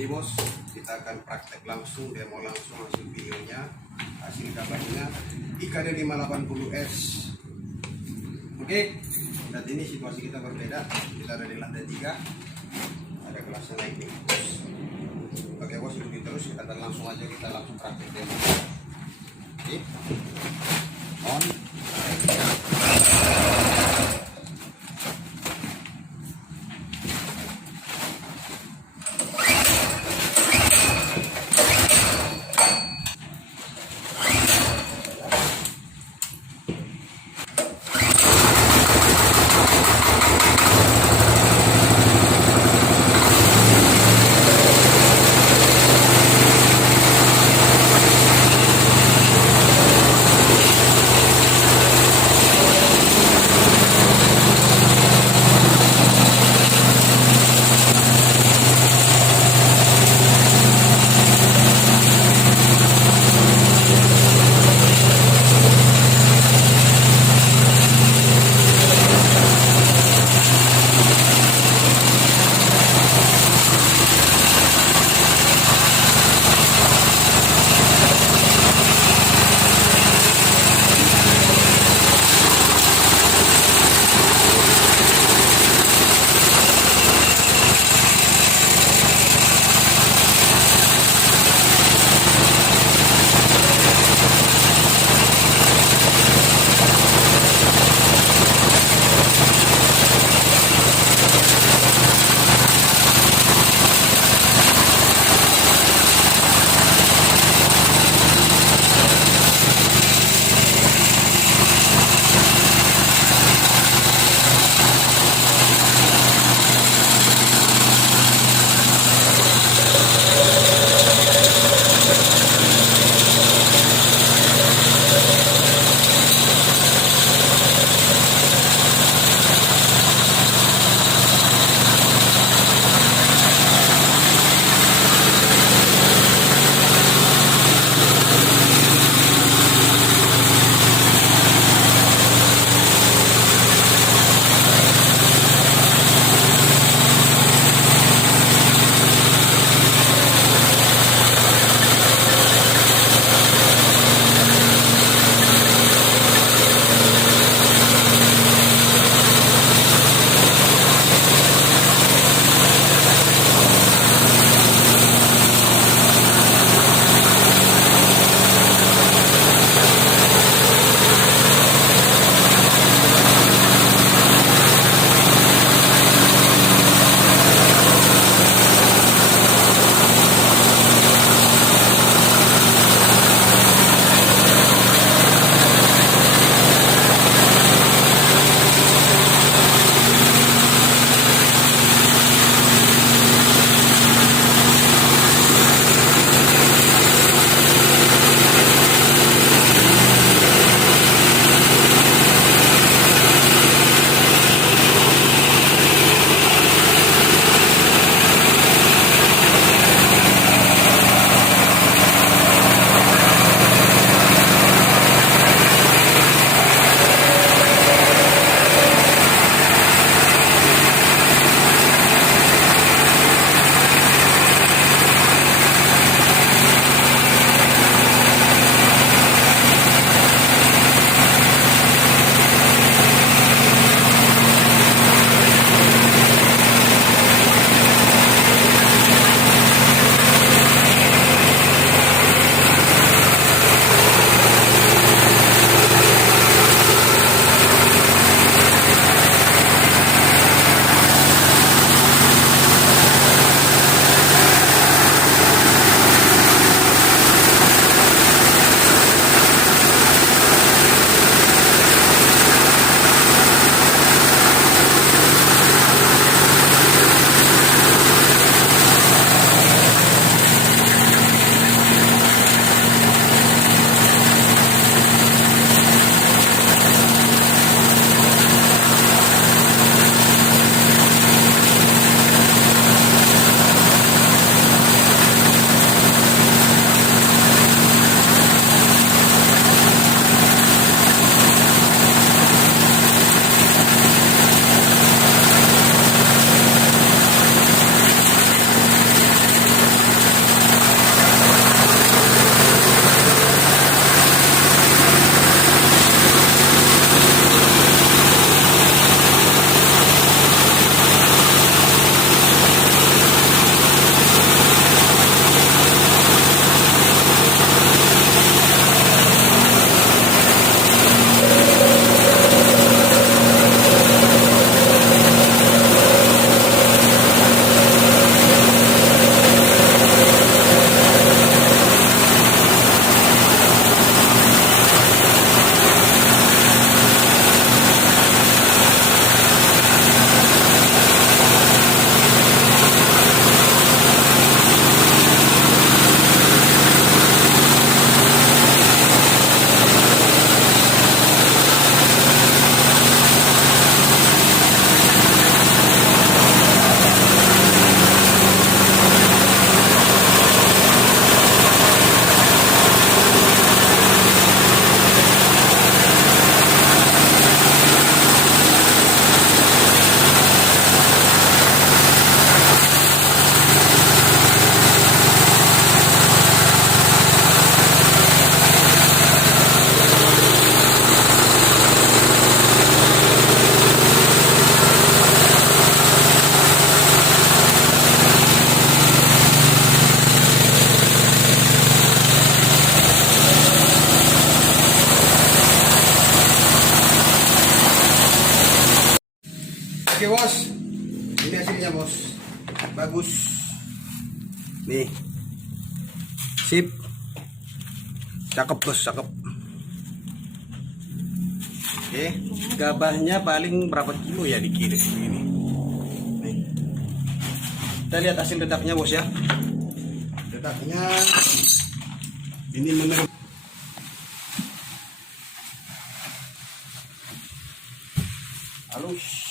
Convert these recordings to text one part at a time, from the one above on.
Ini bos, kita akan praktek langsung, demo langsung hasil videonya, hasil gambarnya KD-580S. Oke, dan ini situasi kita berbeda. Kita ada di lantai 3, ada kelasnya naik nih bos. Oke bos, ikuti terus, kita akan langsung aja, kita langsung praktek demo. Oke, on. Oke bos, ini hasilnya bos, bagus. Nih, sip, cakep bos, cakep. Oke, gabahnya paling berapa kilo ya dikirim ini. Nih, kita lihat hasil dedaknya bos ya. Dedaknya ini menurut halus,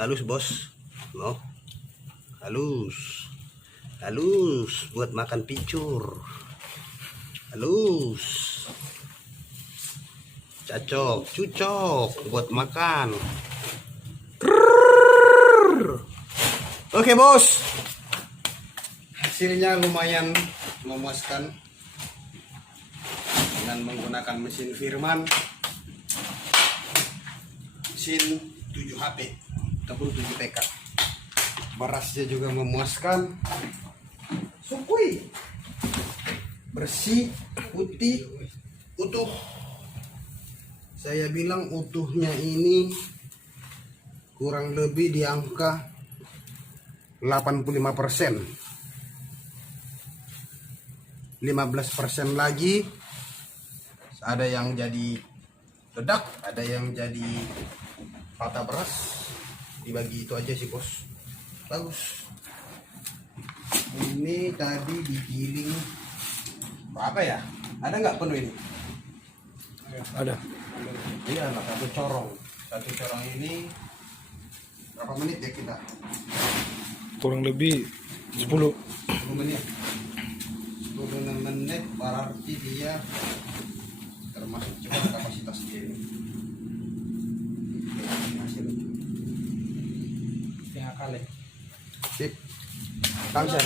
halus bos, no, halus buat makan picur, halus, cucok buat makan. Oke bos, hasilnya lumayan memuaskan dengan menggunakan mesin Firman, mesin 7 HP ataupun 7 PK. Berasnya juga memuaskan, sukui, bersih, putih, utuh. Saya bilang utuhnya ini kurang lebih di angka 85%. 15% lagi ada yang jadi dedak, ada yang jadi patah beras. Dibagi itu aja sih bos. Bagus. Ini tadi digiling apa ya? Ada nggak penuh ini? Ada. Iya, satu corong. Satu corong ini berapa menit ya kita? Kurang lebih 10 menit. 10 menit berarti dia termasuk cepat kapasitas dia ini. Hasil. Setengah kali. Sip. Kamsa.